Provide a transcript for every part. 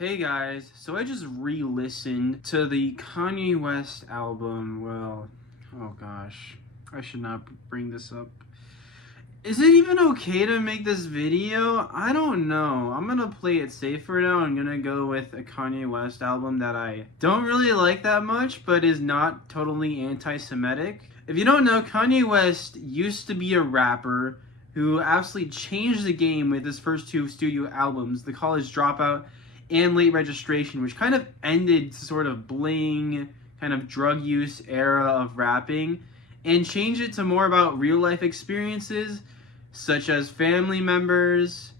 Hey guys, so I just re-listened to the Kanye West album. Well, oh gosh, I should not bring this up. Is it even okay to make this video? I don't know. I'm gonna play it safe for now. I'm gonna go with a Kanye West album that I don't really like that much, but is not totally anti-Semitic. If you don't know, Kanye West used to be a rapper who absolutely changed the game with his first two studio albums, The College Dropout and Late Registration, which kind of ended sort of bling, kind of drug use era of rapping and changed it to more about real life experiences such as family members,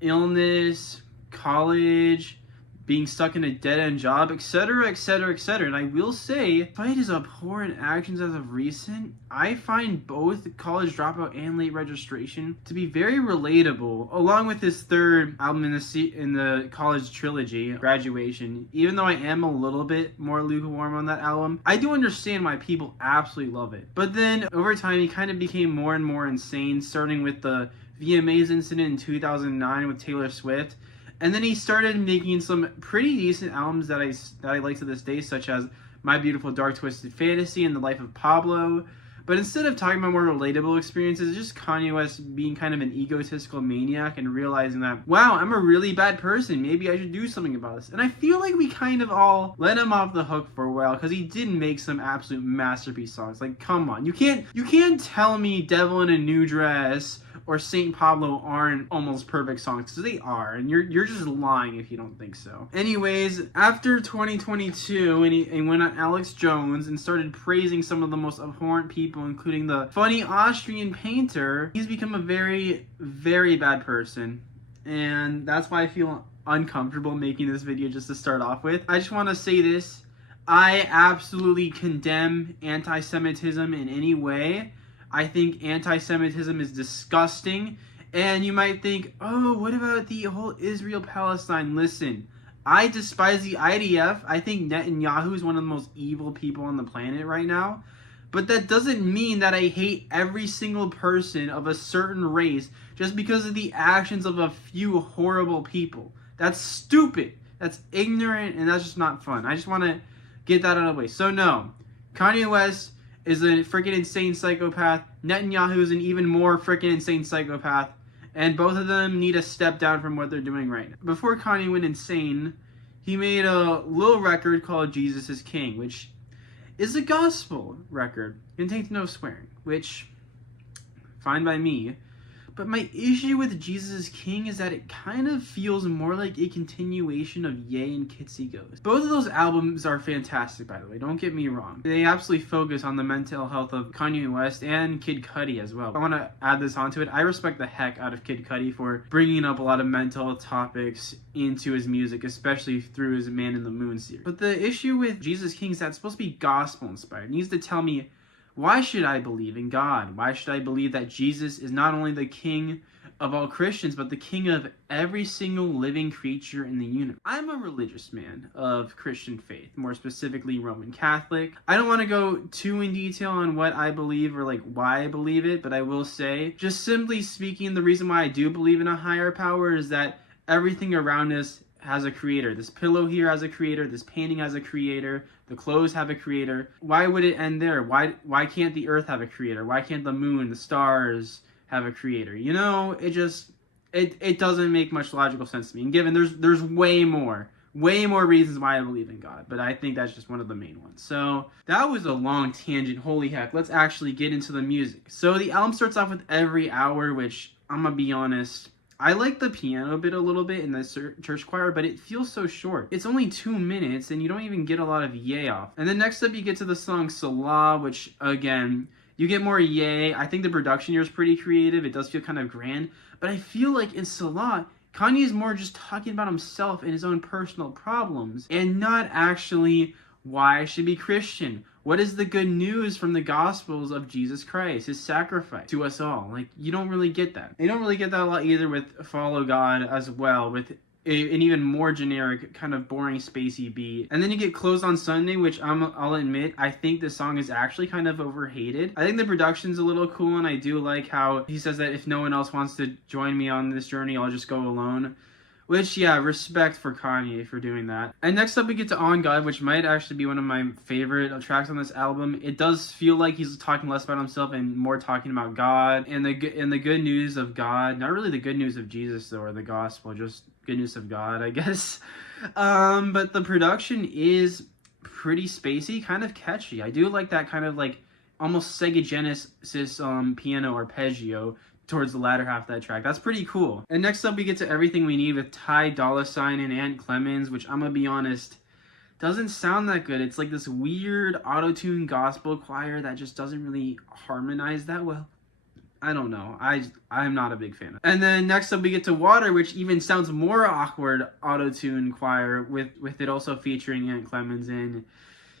illness, college, being stuck in a dead end job, etc., etc., etc. And I will say, despite his abhorrent actions as of recent, I find both College Dropout and Late Registration to be very relatable, along with his third album in the college trilogy, Graduation. Even though I am a little bit more lukewarm on that album, I do understand why people absolutely love it. But then over time, he kind of became more and more insane, starting with the VMAs incident in 2009 with Taylor Swift. And then he started making some pretty decent albums that I like to this day, such as My Beautiful Dark Twisted Fantasy and The Life of Pablo. But instead of talking about more relatable experiences, it's just Kanye West being kind of an egotistical maniac and realizing that, wow, I'm a really bad person. Maybe I should do something about this. And I feel like we kind of all let him off the hook for a while because he did make some absolute masterpiece songs. Like, come on, you can't tell me Devil in a New Dress or Saint Pablo aren't almost perfect songs, because they are, and you're just lying if you don't think so. Anyways, after 2022, and he went on Alex Jones and started praising some of the most abhorrent people, including the funny Austrian painter, he's become a very, very bad person, and that's why I feel uncomfortable making this video just to start off with. I just want to say this. I absolutely condemn anti-Semitism in any way. I think anti-Semitism is disgusting. And you might think, oh, what about the whole Israel-Palestine? Listen, I despise the IDF. I think Netanyahu is one of the most evil people on the planet right now. But that doesn't mean that I hate every single person of a certain race just because of the actions of a few horrible people. That's stupid. That's ignorant, and that's just not fun. I just want to get that out of the way. So no, Kanye West is a freaking insane psychopath. Netanyahu is an even more freaking insane psychopath. And both of them need to step down from what they're doing right now. Before Kanye went insane, he made a little record called Jesus is King, which is a gospel record. Contains no swearing, which, fine by me. But my issue with Jesus is King is that it kind of feels more like a continuation of Ye and Kitsy Ghost. Both of those albums are fantastic, by the way, don't get me wrong. They absolutely focus on the mental health of Kanye West and Kid Cudi as well. I want to add this onto it. I respect the heck out of Kid Cudi for bringing up a lot of mental topics into his music, especially through his Man in the Moon series. But the issue with Jesus King is that it's supposed to be gospel inspired. It needs to tell me, why should I believe in God? Why should I believe that Jesus is not only the king of all Christians, but the king of every single living creature in the universe? I'm a religious man of Christian faith, more specifically Roman Catholic. I don't want to go too in detail on what I believe or like why I believe it, but I will say, just simply speaking, the reason why I do believe in a higher power is that everything around us has a creator. This pillow here has a creator, this painting has a creator, the clothes have a creator. Why would it end there? Why can't the earth have a creator? Why can't the moon, the stars have a creator? You know, it doesn't make much logical sense to me. And given there's way more reasons why I believe in God, but I think that's just one of the main ones. So that was a long tangent. Holy heck. Let's actually get into the music. So the album starts off with Every Hour, which I'm gonna be honest, I like the piano bit a little bit in the church choir, but it feels so short. It's only 2 minutes, and you don't even get a lot of Ye off. And then next up, you get to the song Salah, which, again, you get more Ye. I think the production here is pretty creative. It does feel kind of grand. But I feel like in Salah, Kanye is more just talking about himself and his own personal problems, and not actually why I should be Christian. What is the good news from the Gospels of Jesus Christ, his sacrifice to us all? Like, you don't really get that. You don't really get that a lot either with Follow God as well, with an even more generic, kind of boring, spacey beat. And then you get Closed on Sunday, which I'll admit, I think the song is actually kind of overhated. I think the production's a little cool, and I do like how he says that if no one else wants to join me on this journey, I'll just go alone. Which, yeah, respect for Kanye for doing that. And next up we get to On God, which might actually be one of my favorite tracks on this album. It does feel like he's talking less about himself and more talking about God and the good news of God. Not really the good news of Jesus though, or the gospel, just good news of God, I guess. But the production is pretty spacey, kind of catchy. I do like that kind of like almost Sega Genesis piano arpeggio towards the latter half of that track. That's pretty cool. And next up we get to Everything We Need with Ty Dolla $ign and Ant Clemens, which I'm gonna be honest, doesn't sound that good. It's like this weird auto-tune gospel choir that just doesn't really harmonize that well. I don't know. I'm not a big fan of it. And then next up we get to Water, which even sounds more awkward auto-tune choir with it also featuring Ant Clemens in.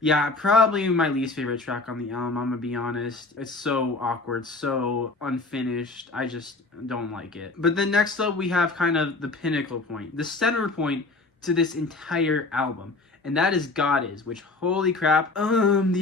Yeah, probably my least favorite track on the album, I'm gonna be honest. It's so awkward, so unfinished. I just don't like it. But then next up, we have kind of the pinnacle point, the center point to this entire album. And that is God Is, which, holy crap, the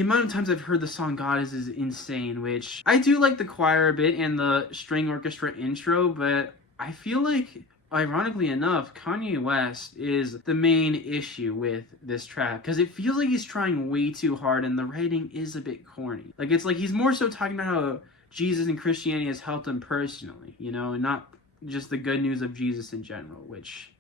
amount of times I've heard the song God Is insane, which I do like the choir a bit and the string orchestra intro, but I feel like, ironically enough, Kanye West is the main issue with this track because it feels like he's trying way too hard and the writing is a bit corny. Like, it's like he's more so talking about how Jesus and Christianity has helped him personally, you know, and not just the good news of Jesus in general, which,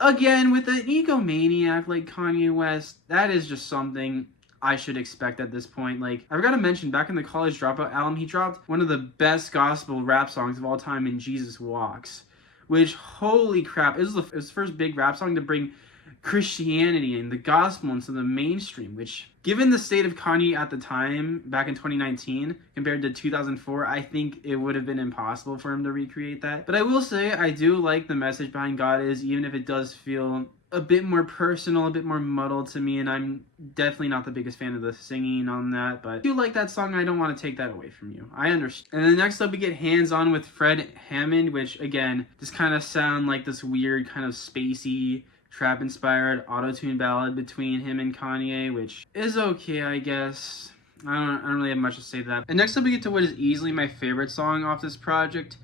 again, with an egomaniac like Kanye West, that is just something I should expect at this point. Like, I've got to mention, back in the College Dropout album, he dropped one of the best gospel rap songs of all time in Jesus Walks. Which, holy crap, it was his first big rap song to bring Christianity and the gospel into the mainstream, which, given the state of Kanye at the time, back in 2019, compared to 2004, I think it would have been impossible for him to recreate that. But I will say, I do like the message behind God Is, even if it does feel a bit more personal, a bit more muddled to me, and I'm definitely not the biggest fan of the singing on that, but if you like that song, I don't want to take that away from you. I understand. And then next up we get Hands On with Fred Hammond, which, again, just kind of sound like this weird kind of spacey, trap-inspired auto-tune ballad between him and Kanye, which is okay, I guess. I don't really have much to say to that. And next up we get to what is easily my favorite song off this project,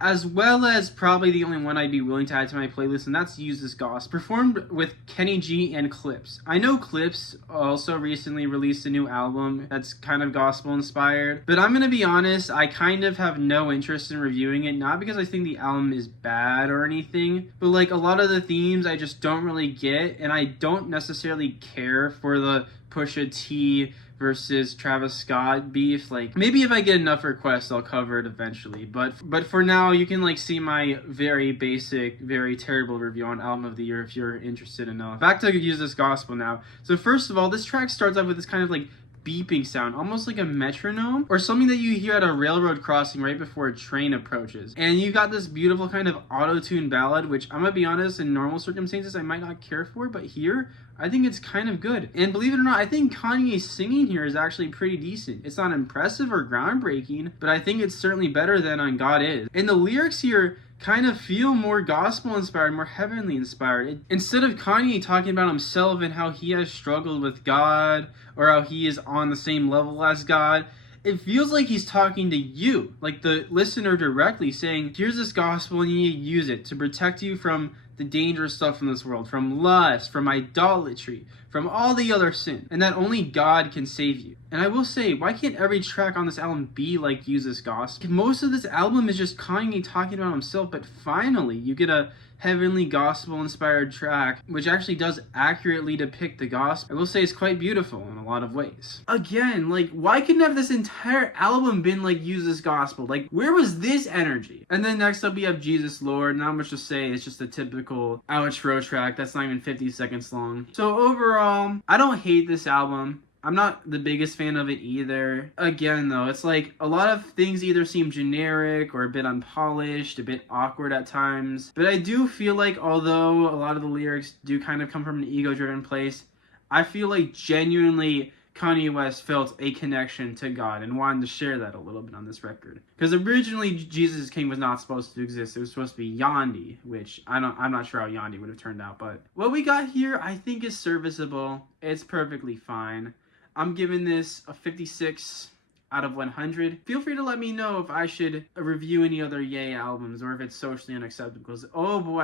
as well as probably the only one I'd be willing to add to my playlist, and that's Use This Gospel, performed with Kenny G and Clips. I know Clips also recently released a new album that's kind of gospel-inspired, but I'm going to be honest, I kind of have no interest in reviewing it, not because I think the album is bad or anything, but like a lot of the themes I just don't really get, and I don't necessarily care for the Pusha T versus Travis Scott beef. Like, maybe if I get enough requests, I'll cover it eventually. But for now, you can like see my very basic, very terrible review on Album of the Year if you're interested enough. Back to Use This Gospel now. So first of all, this track starts off with this kind of like beeping sound, almost like a metronome or something that you hear at a railroad crossing right before a train approaches. And you got this beautiful kind of auto-tune ballad, which I'm gonna be honest, in normal circumstances I might not care for, but here I think it's kind of good. And believe it or not, I think Kanye's singing here is actually pretty decent. It's not impressive or groundbreaking, but I think it's certainly better than on God Is. And the lyrics here kind of feel more gospel inspired, more heavenly inspired. Instead of Kanye talking about himself and how he has struggled with God or how he is on the same level as God, it feels like he's talking to you, like the listener directly, saying, here's this gospel and you need to use it to protect you from the dangerous stuff in this world, from lust, from idolatry, from all the other sin, and that only God can save you. And I will say, why can't every track on this album be like Use This Gospel? Most of this album is just Kanye talking about himself, but finally you get a heavenly gospel-inspired track, which actually does accurately depict the gospel. I will say it's quite beautiful in a lot of ways. Again, like, why couldn't have this entire album been like Use This Gospel? Like, where was this energy? And then next up we have Jesus Lord. Not much to say, it's just a typical outro track that's not even 50 seconds long. So overall, I don't hate this album. I'm not the biggest fan of it either. Again, though, it's like a lot of things either seem generic or a bit unpolished, a bit awkward at times. But I do feel like, although a lot of the lyrics do kind of come from an ego-driven place, I feel like genuinely Kanye West felt a connection to God and wanted to share that a little bit on this record. Because originally Jesus King was not supposed to exist. It was supposed to be Yandhi, which I'm not sure how Yandhi would have turned out. But what we got here I think is serviceable. It's perfectly fine. I'm giving this a 56 out of 100. Feel free to let me know if I should review any other Ye albums or if it's socially unacceptable. Because, oh boy,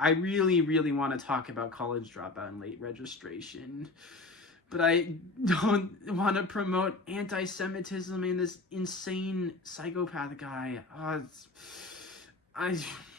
I really, really want to talk about College Dropout and Late Registration. But I don't want to promote anti-Semitism and this insane psychopath guy.